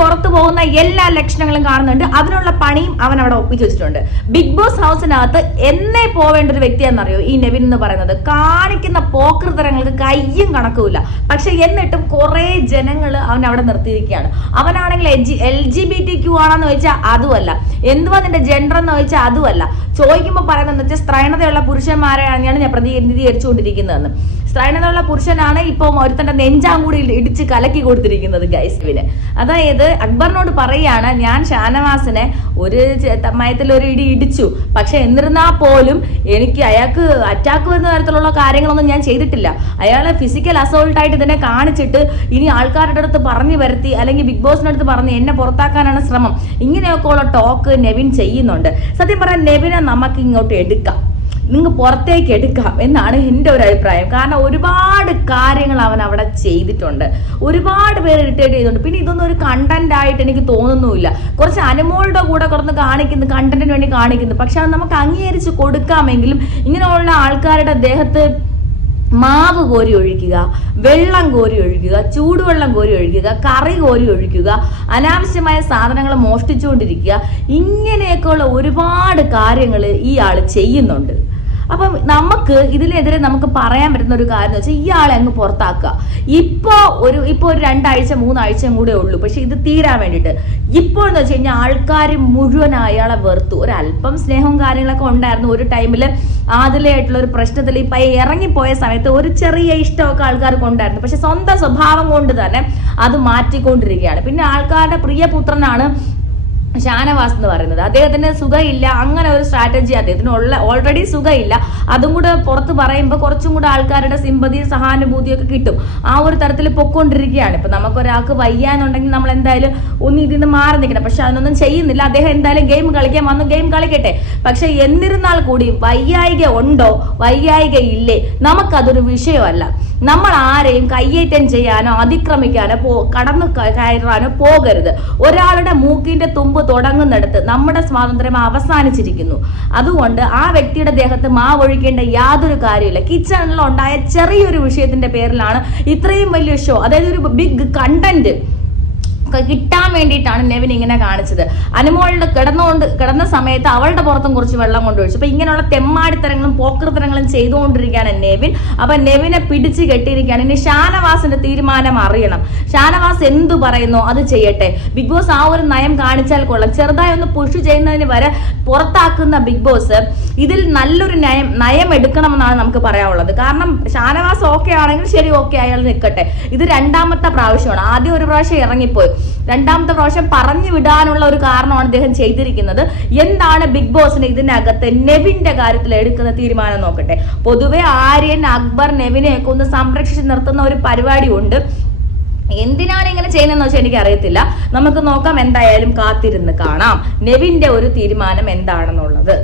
പുറത്തു പോകുന്ന എല്ലാ ലക്ഷണങ്ങളും കാണുന്നുണ്ട്. അതിനുള്ള പണിയും അവൻ അവിടെ ഒപ്പിച്ചു വെച്ചിട്ടുണ്ട്. ബിഗ് ബോസ് ഹൗസിനകത്ത് എന്നേ പോവേണ്ട ഒരു വ്യക്തിയാണെന്നറിയോ ഈ നെവിൻ എന്ന് പറയുന്നത്. കാണിക്കുന്ന പോക്കൃതരങ്ങൾക്ക് കയ്യും കണക്കുമില്ല. പക്ഷെ എന്നിട്ടും കുറെ ജനങ്ങൾ അവൻ അവിടെ നിർത്തിയിരിക്കുകയാണ്. അവനാണെങ്കിൽ LGBTQ ആണെന്ന് ചോദിച്ചാൽ അതുമല്ല, എന്തുവാ നിന്റെ ജെൻഡർ എന്ന് ചോദിച്ചാൽ അതുമല്ല. ചോദിക്കുമ്പോൾ പറയുന്നത് വെച്ചാൽ സ്ത്രൈണതയുള്ള പുരുഷന്മാരെയാണ് ഞാൻ പ്രതിനിധീകരിച്ചുകൊണ്ടിരിക്കുന്നതെന്ന്. സ്ത്രൈണതയുള്ള പുരുഷനാണ് ഇപ്പൊ ഒരുത്തന്റെ നെഞ്ചാം കൂടി ഇടിച്ച് കലക്കി കൊടുത്തിരിക്കുന്നത് ഗൈസ്വിന്. അതായത് അക്ബറിനോട് പറയാണ്, ഞാൻ ഷാനവാസിനെ ഒരു മയത്തിൽ ഒരു ഇടി ഇടിച്ചു, പക്ഷെ എന്നിരുന്നാൽ പോലും എനിക്ക് അയാൾക്ക് അറ്റാക്ക് വരുന്ന തരത്തിലുള്ള കാര്യങ്ങളൊന്നും ഞാൻ ചെയ്തിട്ടില്ല. അയാളെ ഫിസിക്കൽ അസോൾട്ട് ആയിട്ട് ഇതിനെ കാണിച്ചിട്ട് ഇനി ആൾക്കാരുടെ അടുത്ത് പറഞ്ഞു വരുത്തി അല്ലെങ്കിൽ ബിഗ് ബോസിന്റെ അടുത്ത് പറഞ്ഞ് എന്നെ പുറത്താക്കാനാണ് ശ്രമം. ഇങ്ങനെയൊക്കെ ഉള്ള ടോക്ക് നെവിൻ ചെയ്യുന്നുണ്ട്. സത്യം പറഞ്ഞാൽ നെവിനെ നമുക്ക് ഇങ്ങോട്ട് എടുക്കാം, നിങ്ങൾ പുറത്തേക്ക് എടുക്കാം എന്നാണ് എൻ്റെ ഒരു അഭിപ്രായം. കാരണം ഒരുപാട് കാര്യങ്ങൾ അവൻ അവിടെ ചെയ്തിട്ടുണ്ട്, ഒരുപാട് പേര് ഇറിറ്റേറ്റ് ചെയ്തിട്ടുണ്ട്. പിന്നെ ഇതൊന്നും ഒരു കണ്ടന്റ് ആയിട്ട് എനിക്ക് തോന്നുന്നുമില്ല. കുറച്ച് അനുമോളുടെ കൂടെ കുറച്ച് കാണിക്കുന്നു, കണ്ടന്റിന് വേണ്ടി കാണിക്കുന്നു. പക്ഷെ അത് നമുക്ക് അംഗീകരിച്ച് കൊടുക്കാമെങ്കിലും ഇങ്ങനെയുള്ള ആൾക്കാരുടെ ദേഹത്ത് മാവ് കോരി ഒഴിക്കുക, വെള്ളം കോരി ഒഴിക്കുക, ചൂടുവെള്ളം കോരി ഒഴിക്കുക, കറി കോരി ഒഴിക്കുക, അനാവശ്യമായ സാധനങ്ങൾ മോഷ്ടിച്ചുകൊണ്ടിരിക്കുക, ഇങ്ങനെയൊക്കെയുള്ള ഒരുപാട് കാര്യങ്ങൾ ഈ ആൾ ചെയ്യുന്നുണ്ട്. അപ്പം നമുക്ക് ഇതിനെതിരെ നമുക്ക് പറയാൻ പറ്റുന്ന ഒരു കാര്യം എന്ന് വെച്ചാൽ ഇയാളെ അങ്ങ് പുറത്താക്കുക. ഇപ്പോൾ ഒരു 2 ആഴ്ച 3 ആഴ്ചയും കൂടെ ഉള്ളൂ, പക്ഷെ ഇത് തീരാൻ വേണ്ടിയിട്ട്. ഇപ്പോൾ എന്ന് വെച്ച് കഴിഞ്ഞാൽ ആൾക്കാർ മുഴുവൻ അയാളെ വെറുത്തു. ഒരല്പം സ്നേഹവും കാര്യങ്ങളൊക്കെ ഉണ്ടായിരുന്നു ഒരു ടൈമിൽ. ആദിലയായിട്ടുള്ള ഒരു പ്രശ്നത്തിൽ ഇപ്പം ഇറങ്ങിപ്പോയ സമയത്ത് ഒരു ചെറിയ ഇഷ്ടമൊക്കെ ആൾക്കാർക്ക് ഉണ്ടായിരുന്നു. പക്ഷെ സ്വന്തം സ്വഭാവം കൊണ്ട് തന്നെ അത് മാറ്റിക്കൊണ്ടിരിക്കുകയാണ്. പിന്നെ ആൾക്കാരുടെ പ്രിയപുത്രനാണ് ഷാനവാസ് എന്ന് പറയുന്നത്. അദ്ദേഹത്തിന് സുഖമില്ല, അങ്ങനെ ഒരു സ്ട്രാറ്റജി അദ്ദേഹത്തിന് ഓൾറെഡി സുഖമില്ല. അതും കൂടെ പുറത്ത് പറയുമ്പോൾ കുറച്ചും കൂടെ ആൾക്കാരുടെ സിമ്പതി സഹാനുഭൂതിയൊക്കെ കിട്ടും. ആ ഒരു തരത്തിൽ പൊക്കൊണ്ടിരിക്കുകയാണ്. ഇപ്പൊ നമുക്കൊരാൾക്ക് വയ്യാന്നുണ്ടെങ്കിൽ നമ്മൾ എന്തായാലും ഒന്ന് ഇതിന് മാറി നിൽക്കണം. പക്ഷെ അതിനൊന്നും ചെയ്യുന്നില്ല. അദ്ദേഹം എന്തായാലും ഗെയിം കളിക്കാൻ വന്നു, ഗെയിം കളിക്കട്ടെ. പക്ഷെ എന്നിരുന്നാൽ കൂടി വയ്യായിക ഉണ്ടോ വയ്യായിക ഇല്ലേ നമുക്കതൊരു വിഷയമല്ല. നമ്മൾ ആരെയും കയ്യേറ്റം ചെയ്യാനോ അതിക്രമിക്കാനോ കടന്നു കയറാനോ പോകരുത്. ഒരാളുടെ മൂക്കിന്റെ തുമ്പ് തുടങ്ങുന്നിടത്ത് നമ്മുടെ സ്വാതന്ത്ര്യം അവസാനിച്ചിരിക്കുന്നു. അതുകൊണ്ട് ആ വ്യക്തിയുടെ ദേഹത്ത് മാവൊഴിക്കേണ്ട യാതൊരു കാര്യമില്ല. കിച്ചണിൽ ഉണ്ടായ ചെറിയൊരു വിഷയത്തിന്റെ പേരിലാണ് ഇത്രയും വലിയ ഷോ, അതായത് ഒരു ബിഗ് കണ്ടന്റ് കിട്ടാൻ വേണ്ടിയിട്ടാണ് നെവിൻ ഇങ്ങനെ കാണിച്ചത്. അനുമോളുടെ കിടന്ന സമയത്ത് അവളുടെ പുറത്തും കുറച്ച് വെള്ളം കൊണ്ടുവച്ചു. അപ്പൊ ഇങ്ങനെയുള്ള തെമ്മാടിത്തരങ്ങളും പോക്കൃതരങ്ങളും ചെയ്തുകൊണ്ടിരിക്കുകയാണ് നെവിൻ. അപ്പൊ നെവിനെ പിടിച്ച് കെട്ടിയിരിക്കുകയാണ്. ഇനി ഷാനവാസിന്റെ തീരുമാനം അറിയണം. ഷാനവാസ് എന്തു പറയുന്നോ അത് ചെയ്യട്ടെ. ബിഗ് ബോസ് ആ ഒരു നയം കാണിച്ചാൽ കൊള്ളാം. ചെറുതായി ഒന്ന് പുഷ് ചെയ്യുന്നതിന് വരെ പുറത്താക്കുന്ന ബിഗ് ബോസ് ഇതിൽ നല്ലൊരു നയം എടുക്കണമെന്നാണ് നമുക്ക് പറയാനുള്ളത്. കാരണം ഷാനവാസ് ഓക്കെ ആണെങ്കിൽ ശരി, ഓക്കെ അയാൾ നിൽക്കട്ടെ. ഇത് 2ാമത്തെ പ്രാവശ്യമാണ്. ആദ്യം ഒരു പ്രാവശ്യം ഇറങ്ങിപ്പോയി, 2ാമത്തെ പ്രാവശ്യം പറഞ്ഞു വിടാനുള്ള ഒരു കാരണമാണ് അദ്ദേഹം ചെയ്തിരിക്കുന്നത്. എന്താണ് ബിഗ് ബോസിന് ഇതിനകത്ത് നെവിന്റെ കാര്യത്തിൽ എടുക്കുന്ന തീരുമാനം നോക്കട്ടെ. പൊതുവെ ആര്യൻ, അക്ബർ, നെവിനെയൊക്കെ ഒന്ന് സംരക്ഷിച്ച് നിർത്തുന്ന ഒരു പരിപാടി ഉണ്ട്. എന്തിനാണ് ഇങ്ങനെ ചെയ്യുന്നതെന്ന് വെച്ചാൽ എനിക്ക് അറിയത്തില്ല. നമുക്ക് നോക്കാം, എന്തായാലും കാത്തിരുന്ന് കാണാം നെവിന്റെ ഒരു തീരുമാനം എന്താണെന്നുള്ളത്.